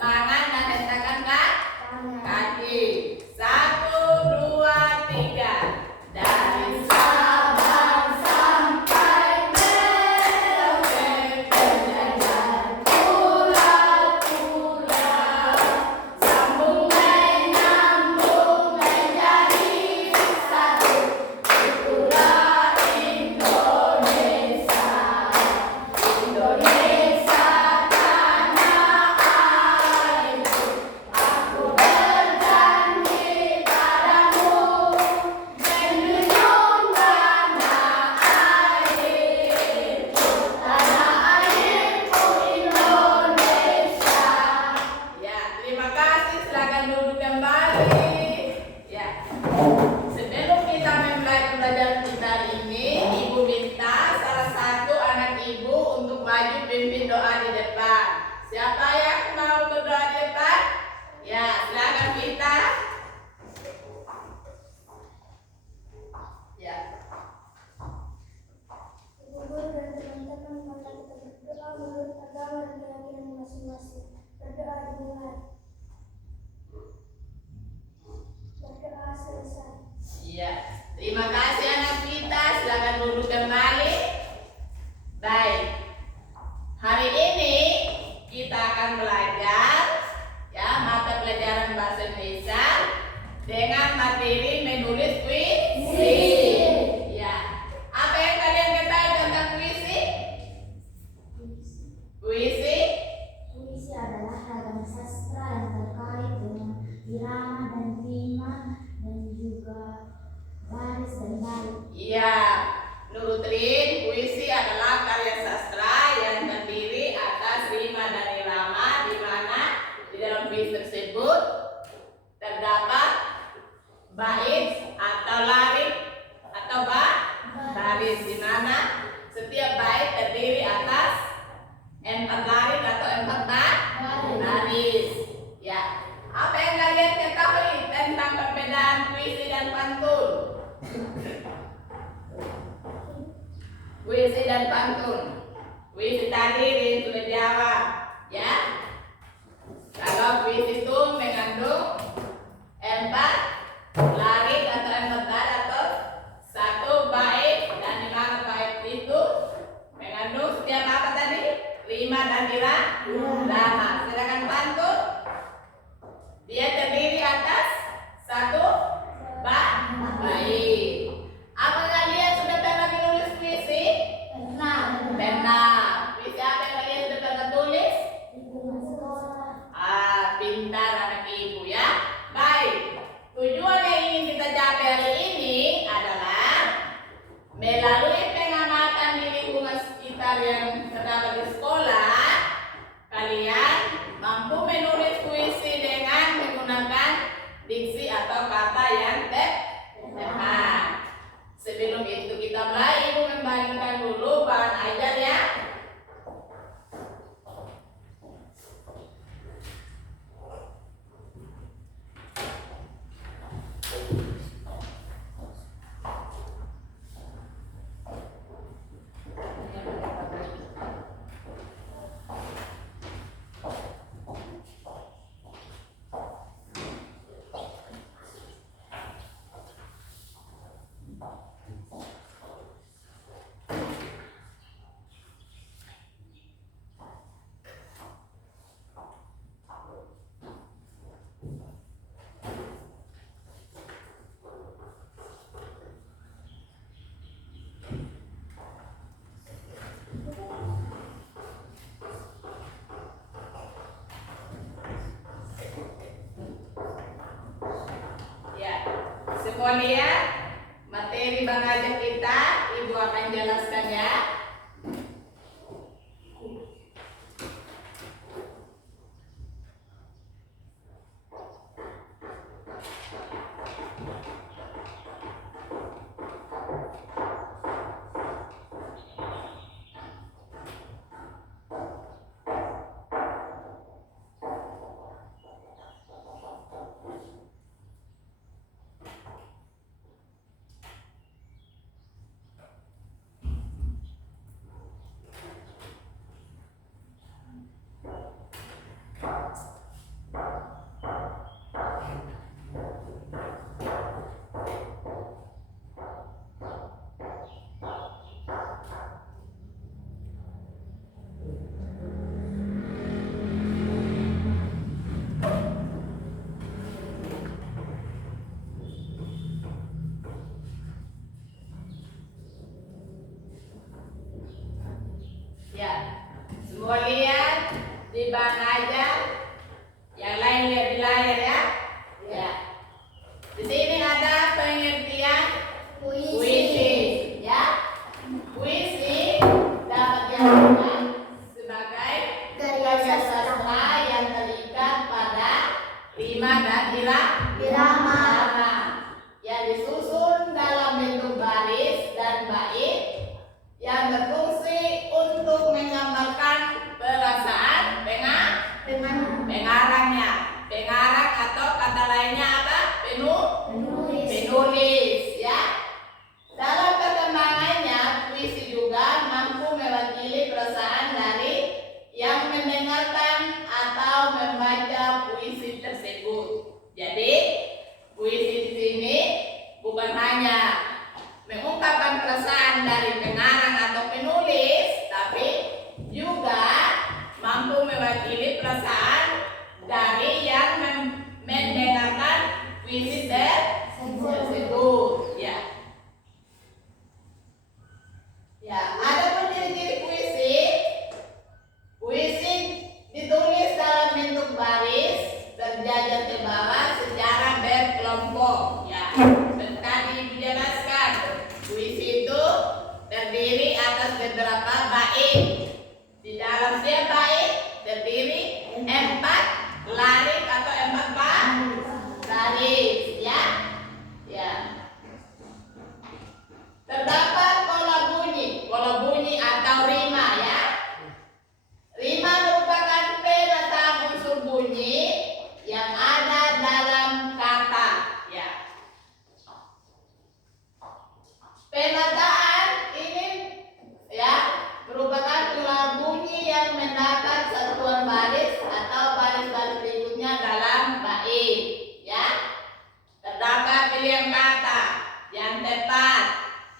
tangan dan hentakan kaki. 1, 2, 3. Dari Sabang sampai Merauke, penjajah pulau-pulau, sambung menyambung menjadi satu, itulah Indonesia. Indonesia tanah airku, aku berjanji padamu, menjunjung tanah airku Indonesia. Ya, terima kasih. Silakan duduk kembali. Ya, sebelum kita memulai pembelajaran kita ini, Ibu minta salah satu anak Ibu untuk maju pimpin doa di depan. Siapa yang mau berdoa di depan? Ya, silakan kita. Ya. Ibu guru dan teman-teman, mari kita berdoa menurut agama dan keyakinan masing-masing. Berdoa dimulai. Berdoa selesai. Iya. Terima kasih anak kita. Silakan duduk kembali. Baik. Hari ini kita akan belajar ya mata pelajaran bahasa Indonesia dengan materi menulis puisi. Ya. Apa yang kalian ketahui tentang puisi? Puisi? Puisi adalah ragam sastra yang terkait dengan irama dan rima dan juga baris dan bait. Iya. Menurut Rin, puisi adalah karya sastra yang terdiri atas rima dan irama, di mana di dalam puisi tersebut terdapat bait atau larik atau baris, di mana setiap bait terdiri atas 4 larik atau 4 baris. Ya. Apa yang kalian ketahui tentang perbedaan puisi dan pantun? Puisi dan pantun. Puisi tadi Rin sudah jawab, ya. Kalau puisi itu mengandung 4 larik atau 4 baris atau 1 bait, dan di mana bait itu mengandung setiap apa tadi? Rima dan irama. Sedangkan pantun dia terdiri atas 1 bait. Apa kalian sudah pernah menulis puisi? Pernah. Puisi apa yang kalian sudah pernah tulis? Pintar anak Ibu ya. Baik. Tujuan yang ingin kita capai hari ini adalah melalui pengamatan di lingkungan sekitar yang terdapat di sekolah, kalian mampu menulis puisi dengan menggunakan diksi atau kata yang tepat. Sebelum itu kita mulai, Ibu membagikan dulu bahan ajar ya. Semua lihat materi Bang Ajak kita, Ibu akan jelaskan ya. depan aja. Yang lain lihat di layar ya. Ya. Di sini ada pengertian puisi, ya. Puisi dapat diartikan sebagai karya sastra yang terikat pada rima dan irama yang disusun dalam bentuk baris dan bait yang berfungsi untuk menggambarkan perasaan pengarangnya. Pengarang atau kata lainnya apa? Penulis, ya. Dalam perkembangannya, puisi juga mampu mewakili perasaan dari yang mendengarkan atau membaca puisi tersebut. Jadi, puisi di sini bukan hanya mengungkapkan perasaan dari pengarang atau penulis, tapi juga mampu mewakili perasaan dari yang mendengarkan puisi tersebut. Ya. Ya, ada pun ciri-ciri puisi. Puisi ditulis dalam bentuk baris berjajar ke bawah secara berkelompok. Ya, tadi dijelaskan. Puisi itu terdiri atas beberapa bait. Di dalam setiap bait terdiri 4 larik atau 4 baris, ya. Ya. Terdapat pola bunyi atau rima, ya. Rima merupakan penataan unsur bunyi yang ada dalam kata, ya. Penataan ini, ya, merupakan pola bunyi yang mendapat satuan baris atau baris-baris berikutnya dalam bait, ya. Terdapat pilihan kata yang tepat,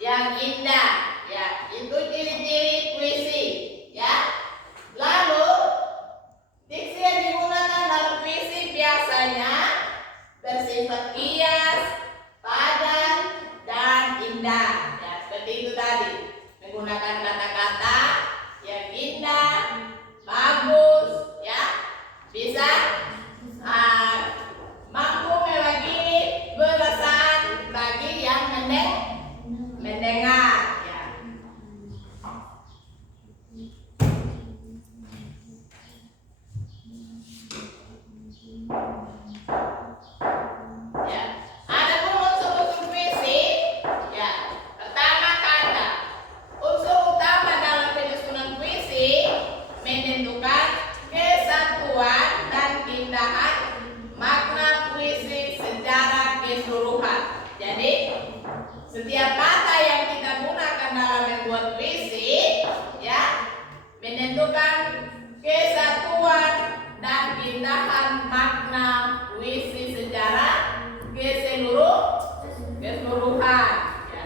yang indah, ya. Itu ciri-ciri puisi, ya. Lalu diksi yang digunakan dalam puisi biasanya bersifat kias, padan, dan indah. Ya, seperti itu tadi. Menggunakan kata-kata yang indah, bagus, ya. Bisa mampu mewakili perasaan bagi yang mendengar, ya. Ya, ada pun unsur-unsur puisi. Ya, pertama kata. Unsur utama dalam penyusunan puisi menentukan kesatuan dan keindahan makna puisi secara keseluruhan. Jadi, setiap kata yang kita gunakan dalam membuat puisi, ya, menentukan kesatuan dan keindahan makna puisi secara keseluruhan, ya.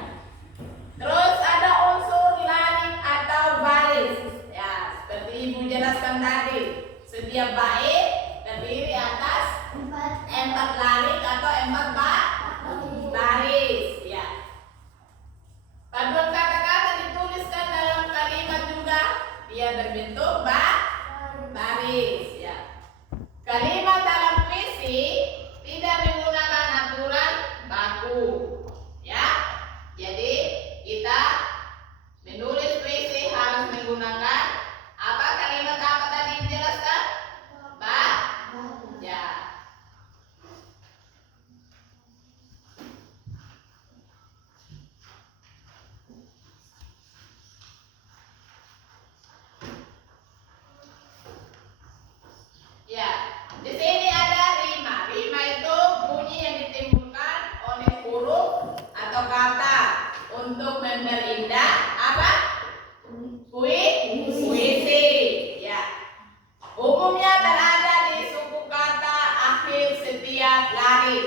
Terus ada unsur larik atau baris, ya, seperti Ibu jelaskan tadi. Setiap bait terdiri atas 4 larik atau 4 baris, ya. Paduan kata-kata dituliskan dalam kalimat juga dia berbentuk baris, ya. Kalimat dalam puisi tidak menggunakan aturan baku, ya. Jadi kita menulis puisi harus menggunakan apa kalimat apa tadi dijelaskan? Ya. Ya, di sini ada rima. Rima itu bunyi yang ditimbulkan oleh huruf atau kata untuk memperindah apa? Puisi. Ya. Umumnya berada di suku kata akhir setiap larik.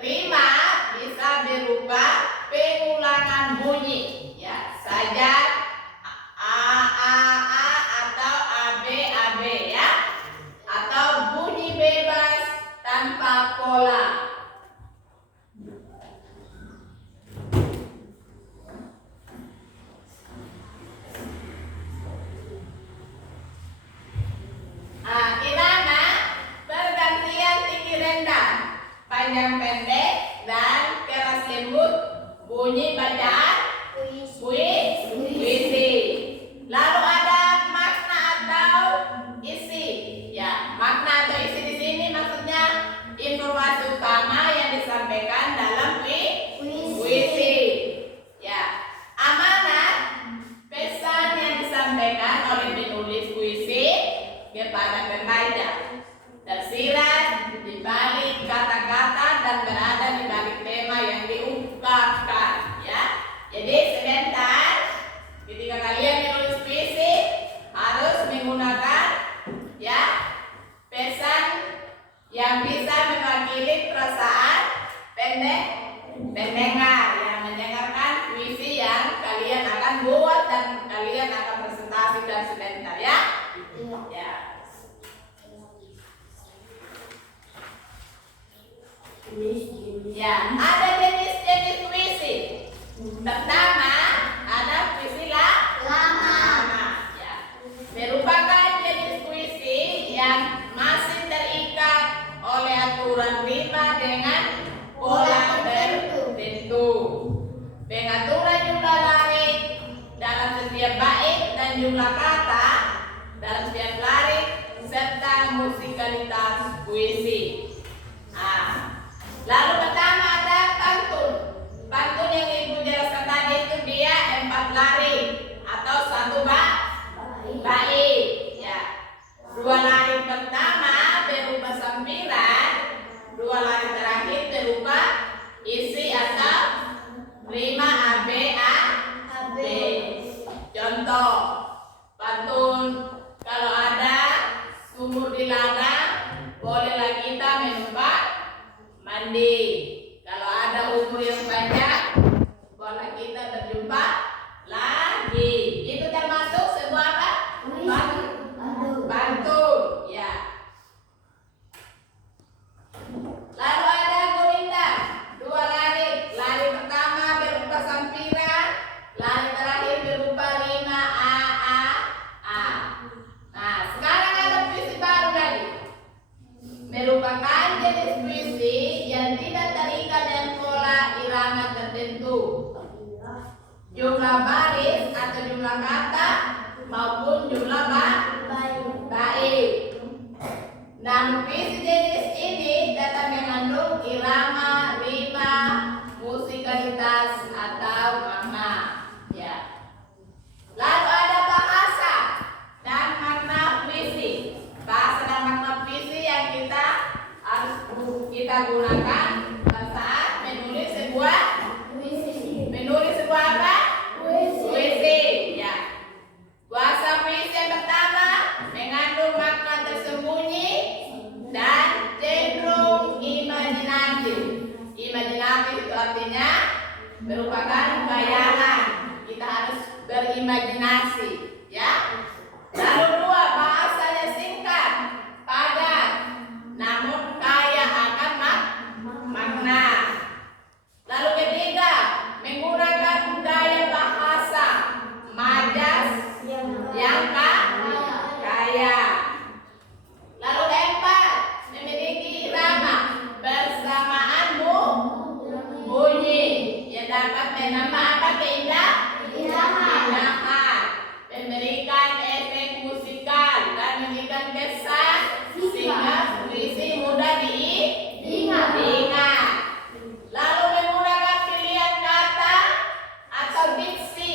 Rima bisa berupa pengulangan bunyi, ya, saja a atau ab, ya, atau bunyi bebas tanpa pola. bunyi bacaan puisi. Lalu ada makna atau isi. Ya, makna atau isi di sini maksudnya informasi utama yang disampaikan dalam puisi. Ya, amanat pesan yang disampaikan oleh penulis puisi kepada pembaca tersirat di balik kata-kata dan berada di balik tema yang diungkapkan. Ya, jadi sebentar ketika kalian menulis puisi harus menggunakan ya pesan yang bisa mewakili perasaan pendengar yang mendengarkan puisi yang kalian akan buat dan kalian akan presentasikan sebentar ya. Ya. Ya, ada jenis-jenis puisi. Pertama, ada puisi lama. Ya. Merupakan jenis puisi yang masih terikat oleh aturan rima dengan pola tertentu. Pengaturan jumlah larik dalam setiap bait dan jumlah kata dalam setiap larik serta musikalitas puisi. Lalu pertama ada pantun. Pantun yang ibu jelaskan tadi itu dia 4 larik atau 1 bait. Ya. 2 larik pertama berupa sampiran, 2 larik terakhir berupa isi atau rima AB. Contoh pantun, kalau ada sumur di ladang, bolehlah kita menumpang mandi. Kalau ada umur yang panjang, boleh kita berjumpa lagi. Itu termasuk sebuah apa? Pantun. Ya. Lalu ada gurindam, 2 larik. Larik pertama berupa sampiran, larik terakhir berupa rima A. Nah, sekarang ada puisi baru lagi. Merupakan jenis puisi yang tidak terikat dengan pola irama tertentu, jumlah baris atau jumlah kata maupun jumlah bait. Namun puisi jenis ini dapat mengandung irama, rima, musikalitas atau makna. Ya. Lalu ada bahasa dan makna puisi. Bahasa dan makna puisi yang kita harus gunakan saat menulis sebuah apa? Puisi. Ya. Bahasa puisi yang pertama mengandung makna tersembunyi dan cenderung imajinatif. Imajinatif itu artinya merupakan bayangan. Kita harus berimajinasi, ya. Lalu 2, bahasanya singkat, padat, namun kaya akan makna. Lalu ketiga, menggunakan gaya bahasa majas yang kaya. Lalu 4, memiliki irama bersamaan bunyi yang dapat menambah apa? Keindahan, memberikan efek musikal dan memberikan kesan sehingga puisi mudah diingat. Lalu menggunakan pilihan kata atau diksi,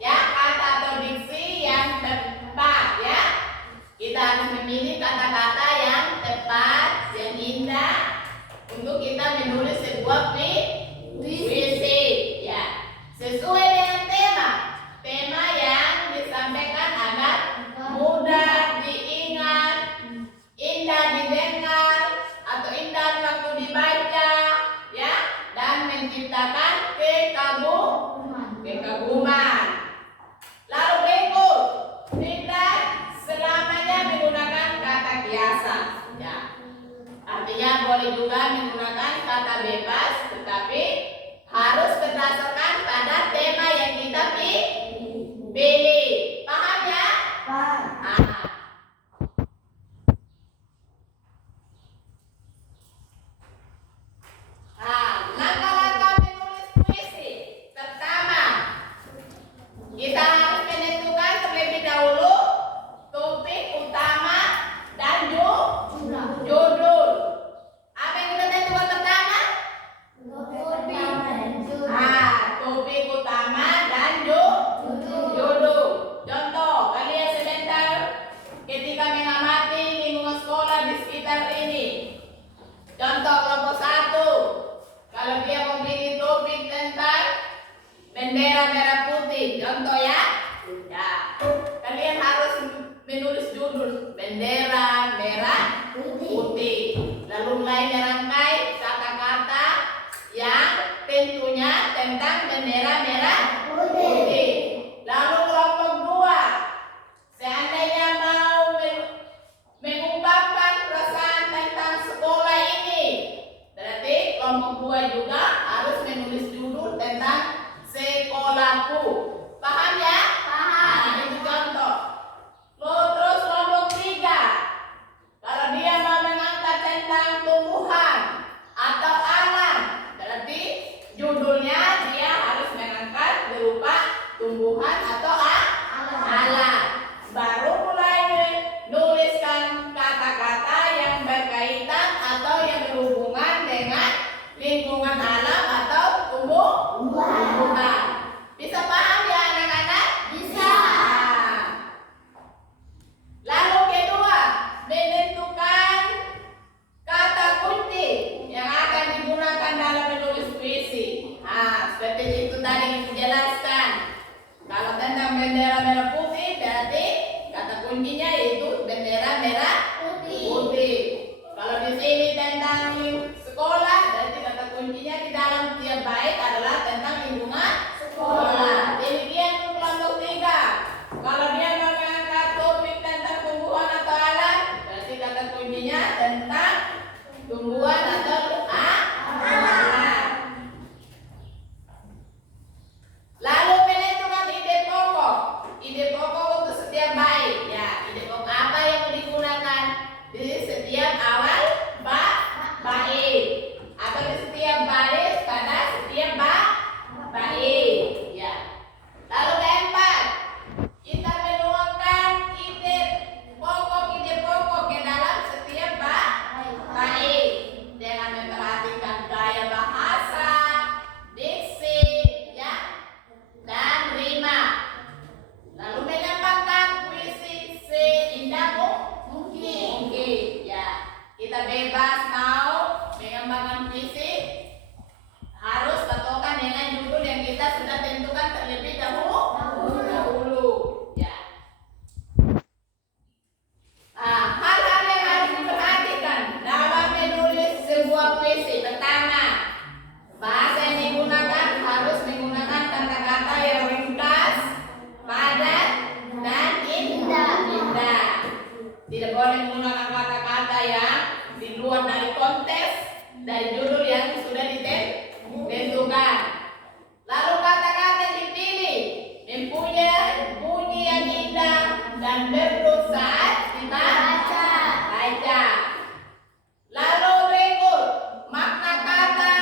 ya, kata atau diksi yang tepat, ya. Kita harus memilih kata-kata yang tepat, yang indah untuk kita menulis sebuah puisi, ya, sesuai dengan tema yang disampaikan agar mudah diingat, indah didengar atau indah waktu dibaca, ya, dan menciptakan kekaguman. Lalu berikut, tidak selamanya menggunakan kata kiasan, ya. Artinya boleh juga menggunakan kata bebas, tetapi harus berdasarkan pada tema yang kita pilih. Paham ya? Langkah-langkah menulis puisi. Kalau dia mau bikin topik tentang bendera merah putih, contoh ya. Ya, kalian harus menulis judul bendera merah putih. Lalu mulai merangkai kata-kata yang tentunya tentang bendera merah putih. Lalu kelompok 2, seandainya mau mengungkapkan perasaan tentang sekolah ini, berarti kelompok 2 juga harus menulis judul tentang sekolahku. Paham ya? Paham. Nah, itu contoh. Terus kelompok 3, kalau dia mau mengangkat tentang tumbuhan atau alam, berarti judulnya dia harus mengangkat berupa tumbuhan atau alam. Baru mulai menuliskan kata-kata yang berkaitan atau yang berhubungan dengan lingkungan alam atau tumbuhan. Bisa paham ya anak-anak? Bisa. Lalu kedua, menentukan kata kunci yang akan digunakan dalam menulis puisi. Seperti itu tadi dijelaskan. Kalau tentang bendera merah putih, berarti kata kuncinya itu bendera merah putih. Kalau di sini tentang sekolah, berarti kata kuncinya di dalam tiap bait adalah tentang lingkungan sekolah. Demikian untuk kelompok 3. Kalau dia mau mengangkat topik tentang tumbuhan atau alam, berarti kata kuncinya tentang tumbuhan atau alam. Lalu menentukan ide pokok. Ide pokok untuk setiap bait. Ya, ide pokok apa yang digunakan di setiap awal bait atau di setiap baris pada setiap bait. Ya. Lalu keempat, kita menuangkan ide pokok ke dalam setiap bait dengan memperhatikan gaya bahasa, diksi, ya, dan rima. Lalu menyampaikan puisi seindah mungkin. Ya, kita bebas mau mengembangkan puisi, harus patokan dengan judul yang kita sudah tentukan terlebih dahulu. Ya. Hal-hal yang harus diperhatikan dalam menulis sebuah puisi. Pertama, bahasa yang digunakan harus menggunakan kata-kata yang ringkas, padat, dan indah. Tidak boleh menggunakan kata-kata yang di luar dari konteks dari judul yang sudah ditentukan. Lalu kata-kata yang dipilih mempunyai bunyi yang indah dan merdu saat dibaca. Lalu berikut, makna kata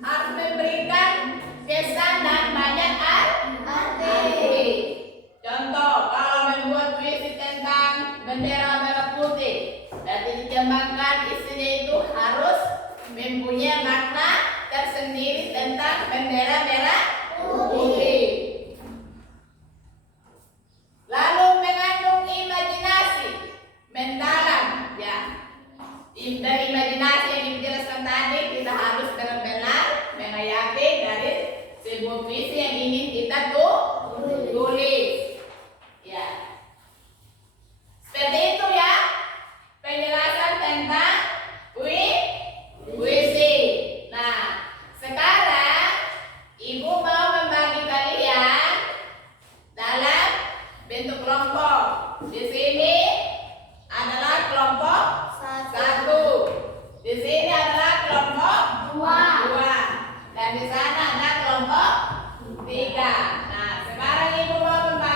harus memberikan kesan dan banyak arti. Contoh, kalau membuat puisi tentang bendera merah putih, berarti dikembangkan isinya itu harus mempunyai makna tersendiri tentang bendera merah putih. Lalu mengandung imajinasi mendalam, ya. Dari imajinasi yang dijelaskan tadi, kita harus benar-benar menghayati dari sebuah puisi yang ingin kita tulis. Ya. Seperti itu ya penjelasan tentang puisi. Nah, sekarang Ibu mau membagi kalian dalam bentuk kelompok. Di sini adalah kelompok 1. Di sini adalah kelompok 2. Dan di sana ada kelompok 3. Nah, sekarang Ibu mau membagi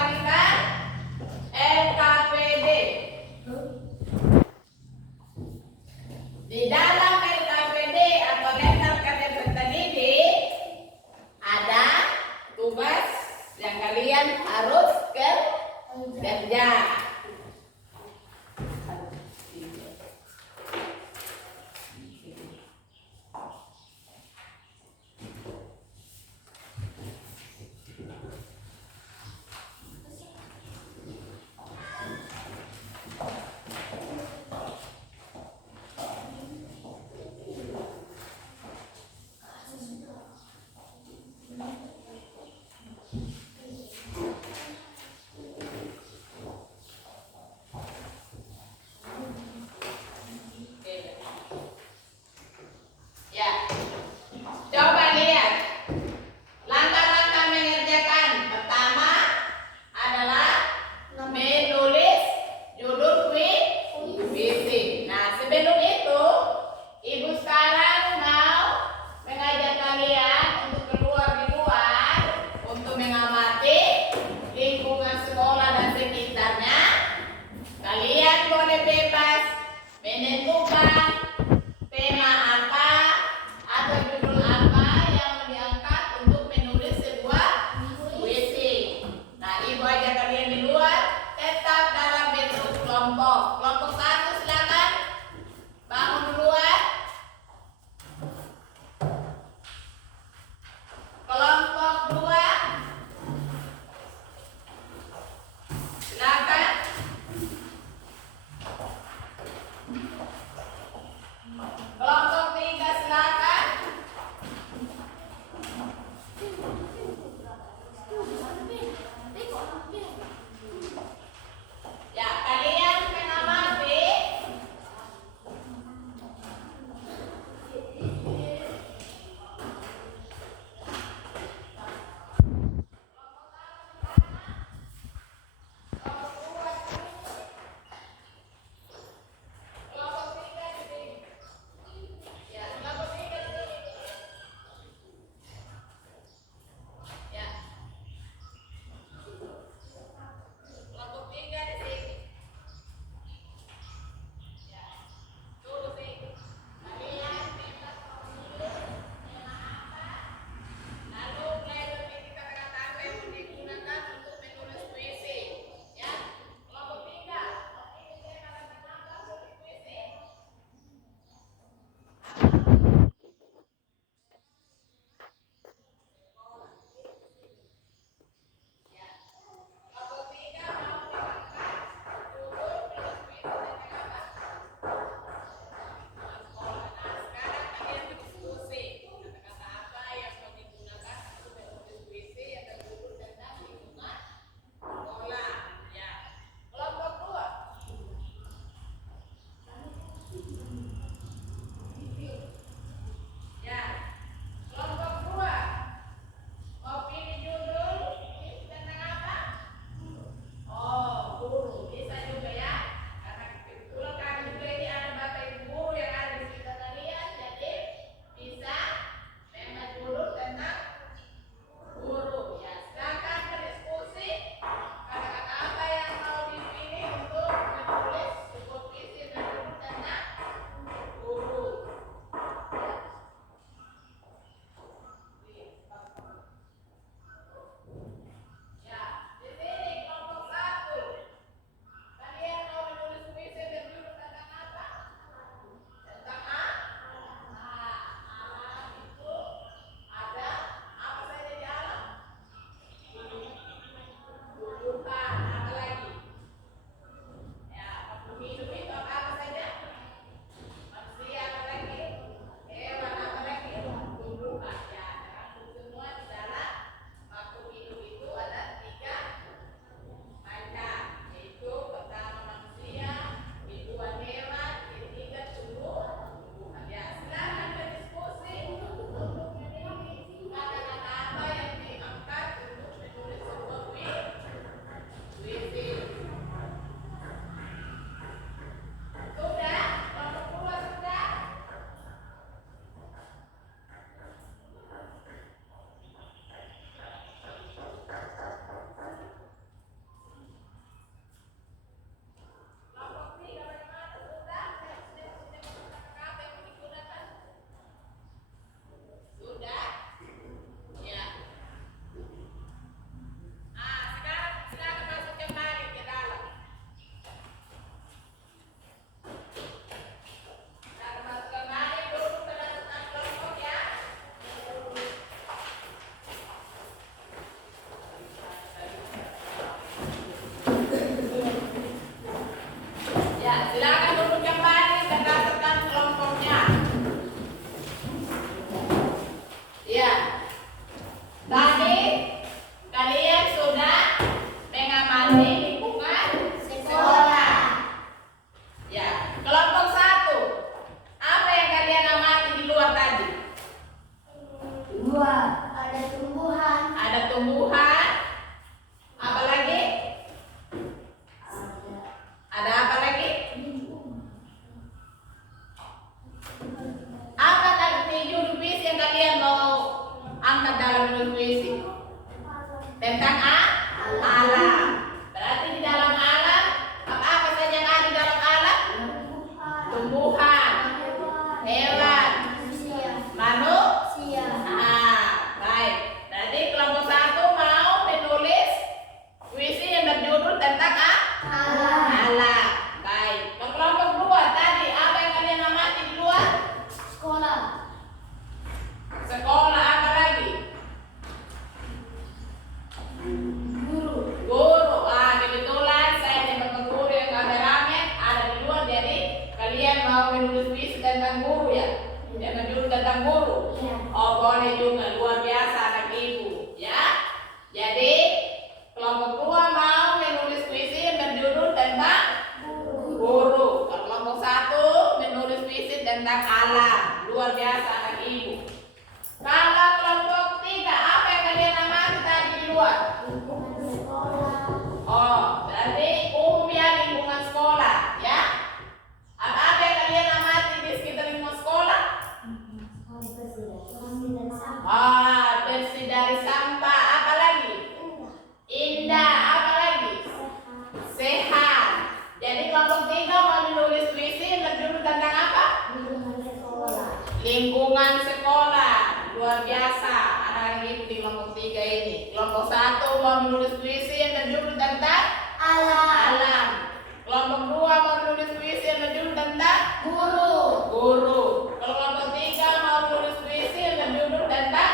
tentang alam. Luar biasa anak ibu. Kalau kelompok 3, apa yang kalian amati tadi di luar? Lingkungan sekolah. Oh, berarti umum ya, lingkungan sekolah, ya. Apa yang kalian amati di sekitar lingkungan sekolah? Bersih dari sampah. Apa lagi? Indah. Apa lagi? Sehat. Jadi kelompok 3 mau menulis puisi yang berjudul tentang apa? Lingkungan sekolah. Luar biasa anak ibu di kelompok 3 ini. Kelompok 1 mau menulis puisi yang berjudul tentang alam. Kelompok 2 mau menulis puisi yang berjudul tentang guru. Kalau kelompok 3 mau menulis puisi yang berjudul tentang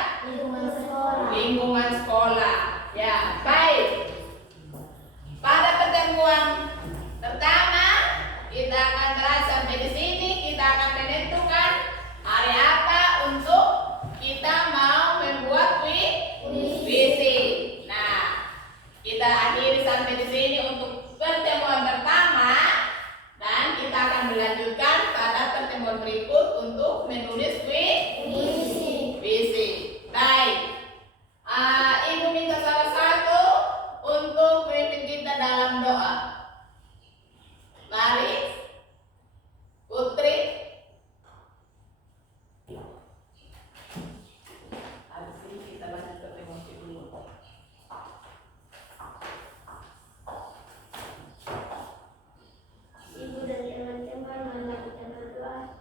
lingkungan sekolah. Ya, baik. Pada pertemuan pertama kita akan bahas sampai di sini. Kita akan menentukan hari apa untuk kita mau membuat puisi. Nah, kita akhiri sampai di sini untuk pertemuan pertama dan kita akan melanjutkan pada pertemuan berikut untuk menulis puisi. Baik. Ibu minta salah satu untuk memimpin kita dalam doa. Mari, Putri. Habis ini kita lanjut ke emosi dulu. Ibu dan teman-teman, mari kita berdoa.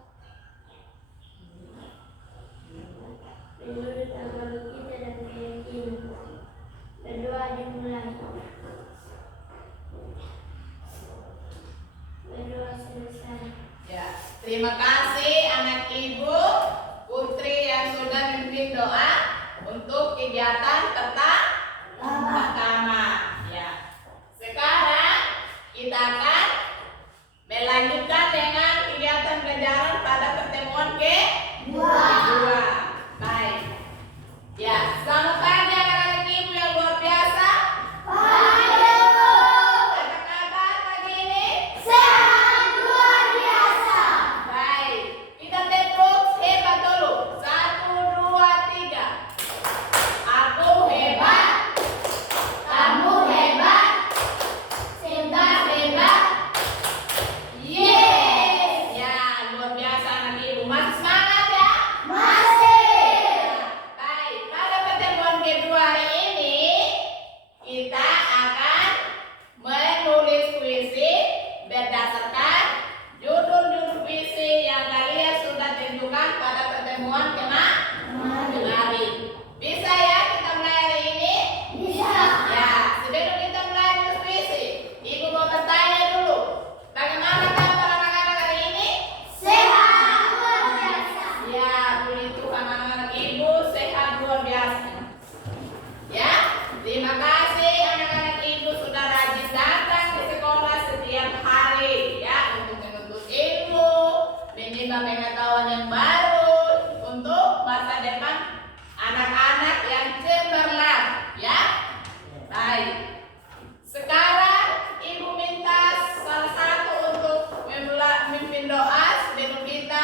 Menurut agama kita dan keyakinan, berdoa dimulai. Berdoa selesai. Ya, terima kasih anak ibu Putri yang sudah memimpin doa untuk kegiatan pertama. Ya, sekarang kita akan melanjutkan dengan kegiatan pelajaran pada pertemuan kedua. Baik. Ya, selamat pagi anak-anak ibu yang luar biasa. Apa kabar pagi ini? Baik, kita tepuk hebat dulu. 1, 2, 3. Aku hebat, kamu hebat, kita hebat. Yes. Ya, luar biasa anak ibu. Masih semangat ya? Baik, pada pertemuan kedua hari ini kita akan menulis puisi berdasarkan judul-judul puisi yang kalian sudah tentukan pada pertemuan kemarin. Bisa ya kita mulai hari ini? Ya, sebelum kita mulai menulis puisi, ibu mau bertanya dulu. Bagaimana kabar anak-anak hari ini? Ya, puji Tuhan anak-anak ibu sehat luar biasa. Ya, terima kasih anak-anak ibu sudah rajin datang di sekolah setiap hari ya untuk menuntut ilmu, menimba pengetahuan yang baru untuk masa depan anak-anak yang cemerlang ya. Baik. Sekarang ibu minta salah satu untuk memimpin doa sebelum kita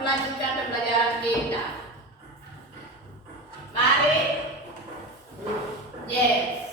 melanjutkan pembelajaran kita. Mari. Yes.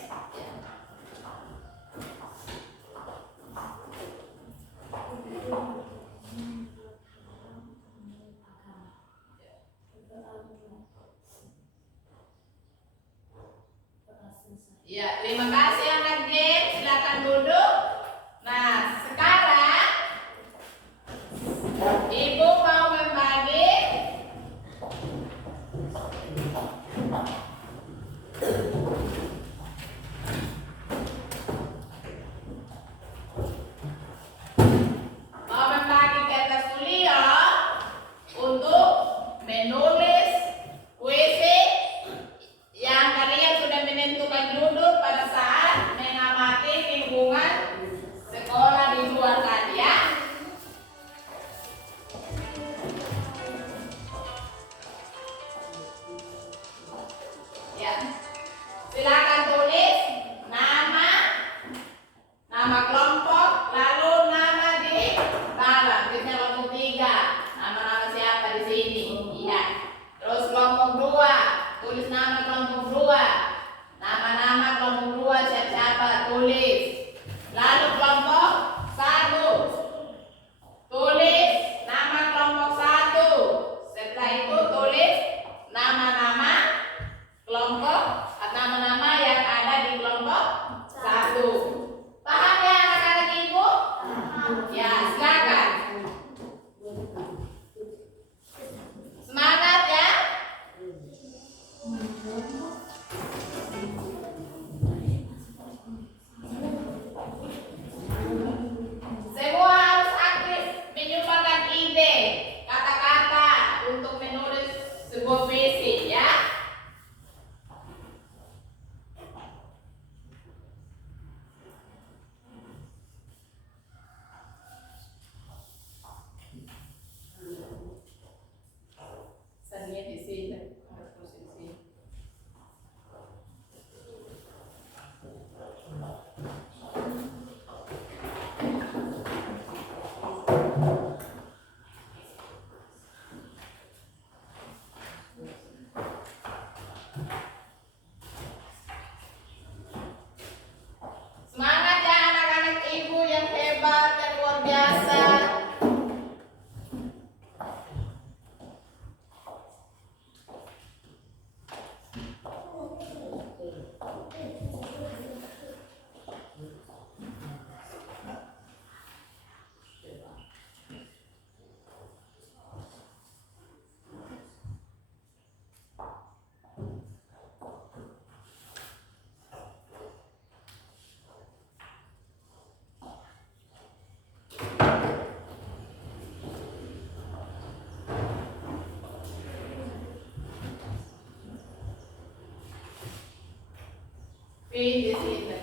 P di sini.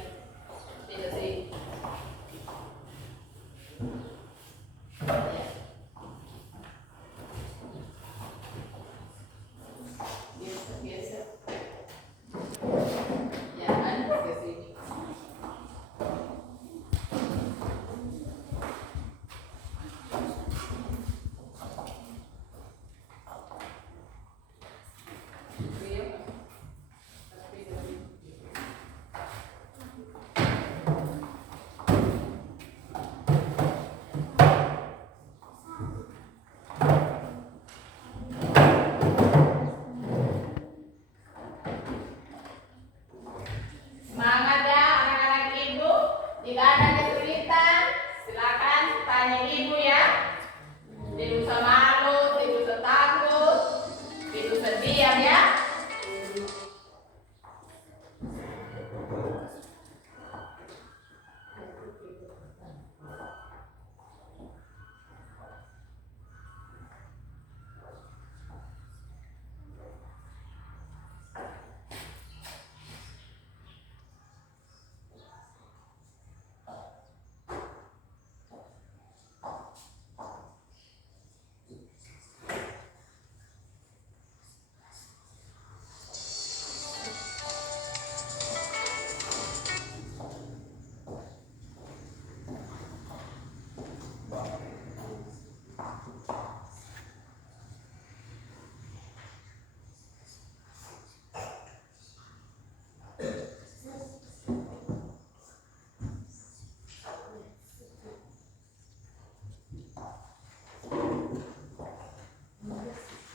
Tidak sih. Ya. Biasa, biasa. Ya, kan ke sini. Semangat ya anak-anak ibu. Jika ada kesulitan, silakan tanya ibu ya. Tidak usah malu, tidak usah takut, tidak usah diam ya.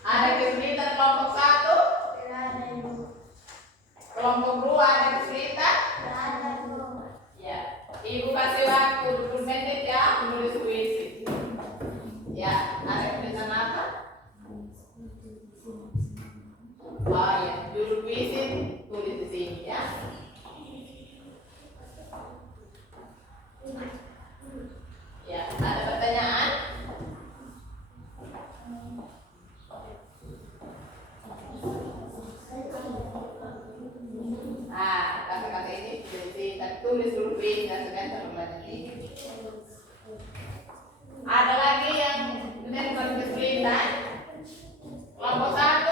Ada kesulitan kelompok 1? Tidak ada ibu. Kelompok 2 ada kesulitan? Tidak ada ibu. Ya, ibu kasih waktu 20 menit ya menulis puisi. Ya, ada kesulitan apa? Oh ya, judul puisi tulis di sini ya. Ya, ada pertanyaan? Kata-kata ini tulis dulu puisi dan sebentar ini. Ada lagi yang dengan kesulitan? Kelompok 1?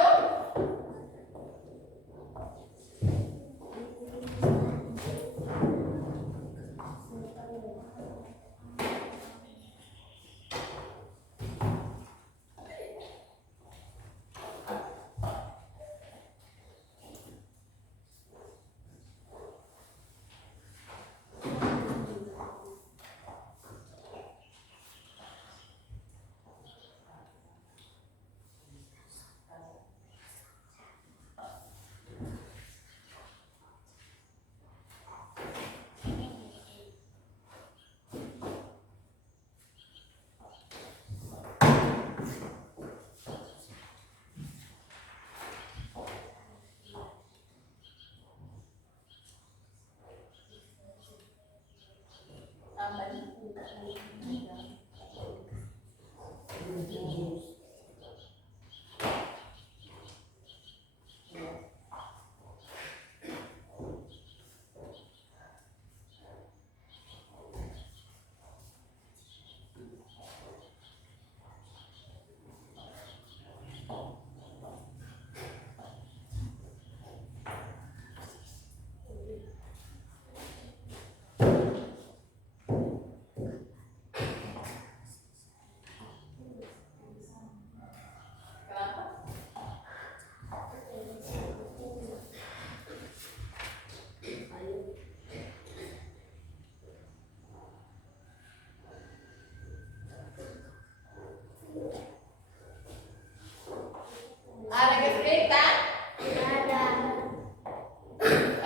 Ada kesulitan? Tidak ada.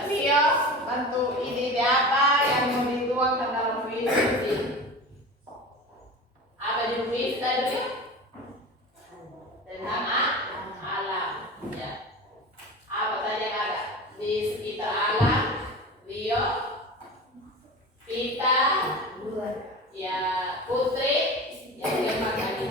Tio, bantu ide-ide apa yang mau dituangkan dalam puisi? Apa judul puisi tadi? Tentang alam. Ya. Apa saja yang ada di sekitar alam? Rio, Pita, ya Putri, yang keempat tadi.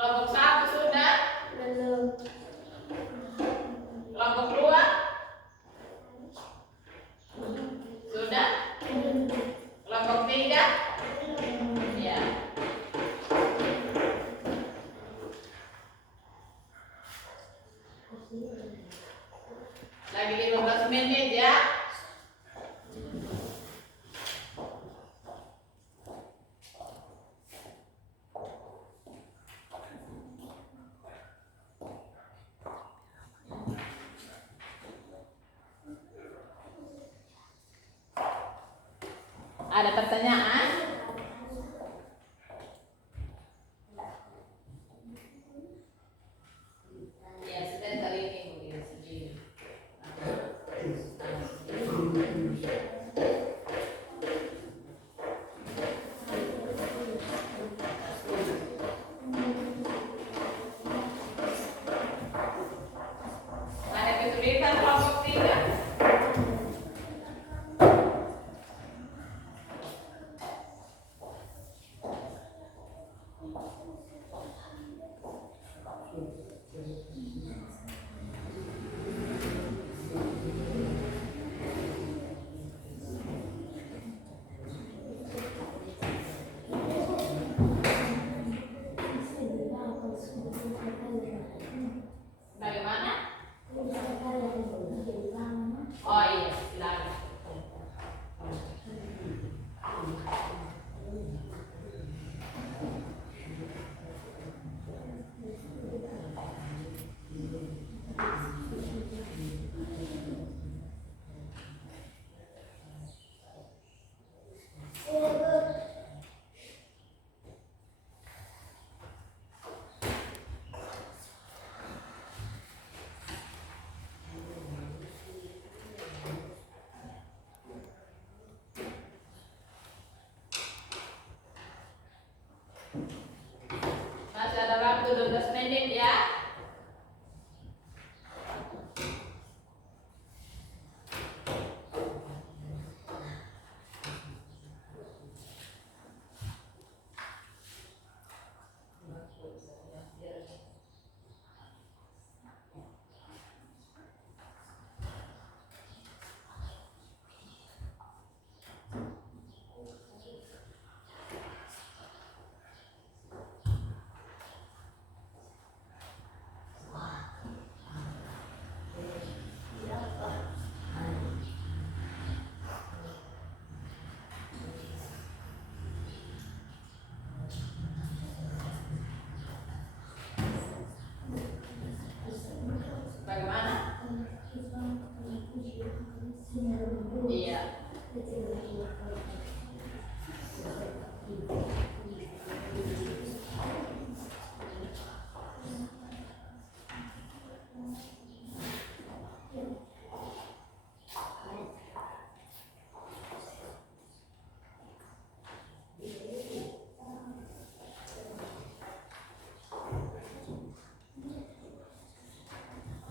Kelompok 1 sudah? Belum. Kelompok 2? Sudah? Kelompok 3? Ya. Lagi 15 menit ya. Ada pertanyaan? Ya, sebentar ini mungkin sendiri. Ada kesulitan kelompok 3? Bagaimana? Oh iya, silakan. Masih ada waktu 12 menit ya. Bagaimana? Iya.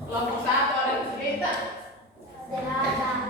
Kelompok 1 ada kesulitan? Serada.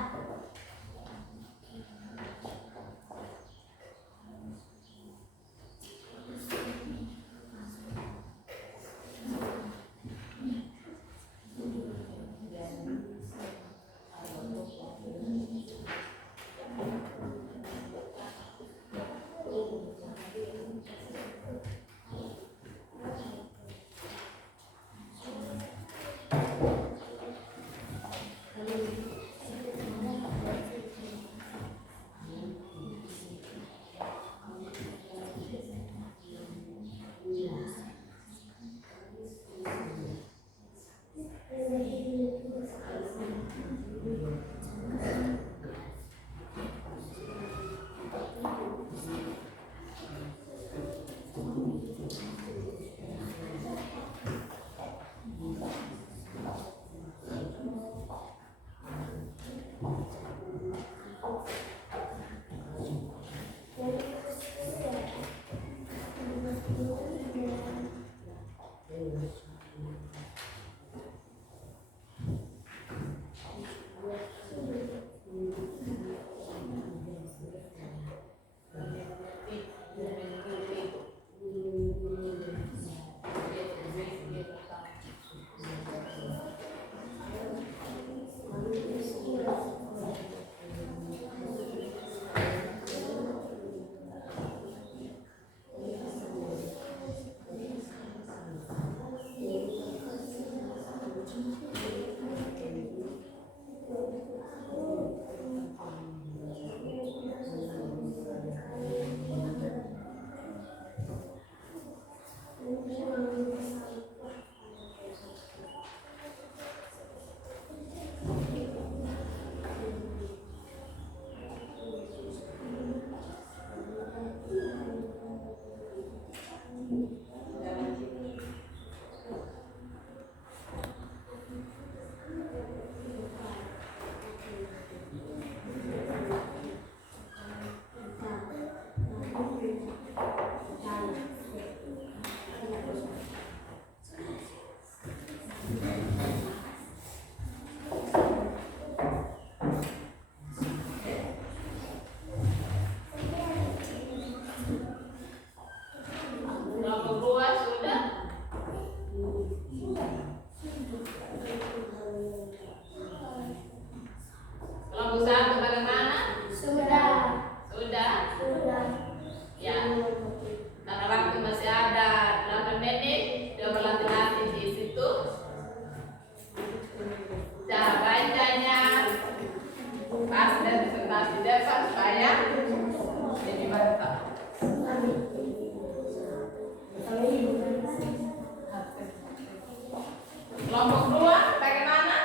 Kelompok 2 bagaimana?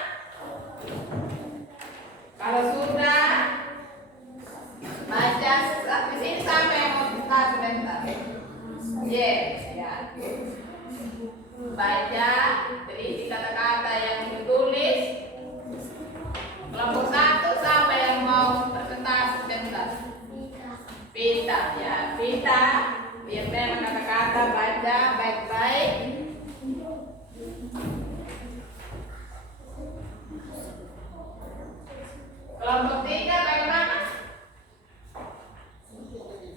Kalau sudah baca sampai sini sampai yang mau kita sebentar. Yes, ya. Baca berisi kata-kata yang ditulis. Kelompok 1 sampai yang mau presentasi sebentar. Pita, ya, pita. Biar memang kata-kata baca baik-baik. Kelompok 3 bagaimana?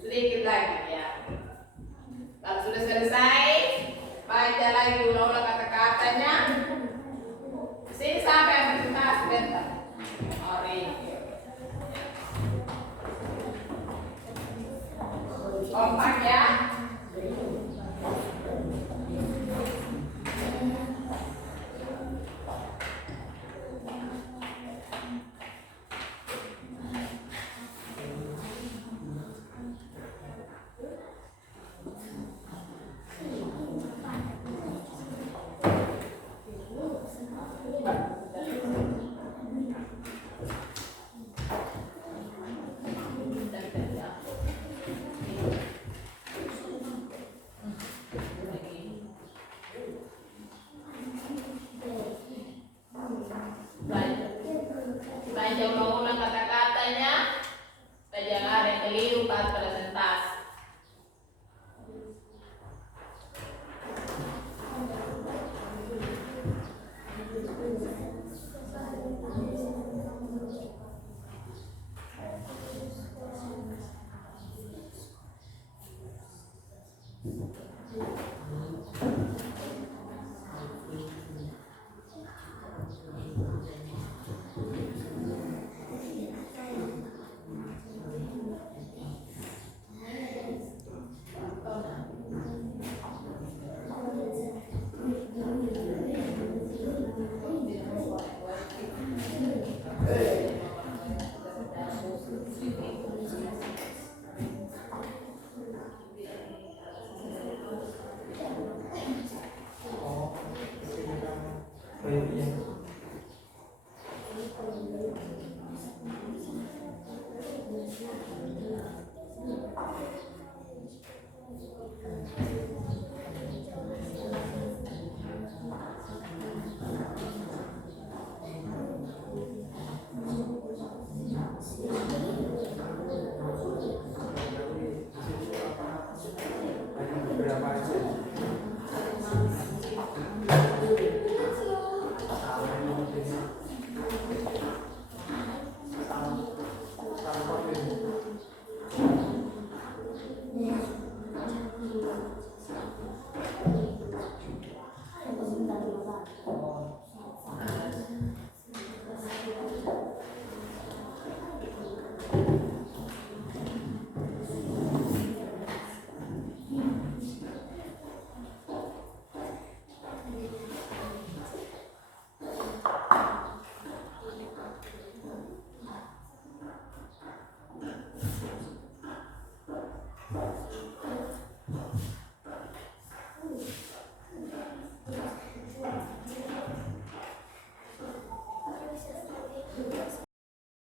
Sedikit lagi ya. Kalau sudah selesai, baca lagi ulang-ulang kata-katanya. Sini sampai yang presentasi sebentar. Ori. Kompak ya.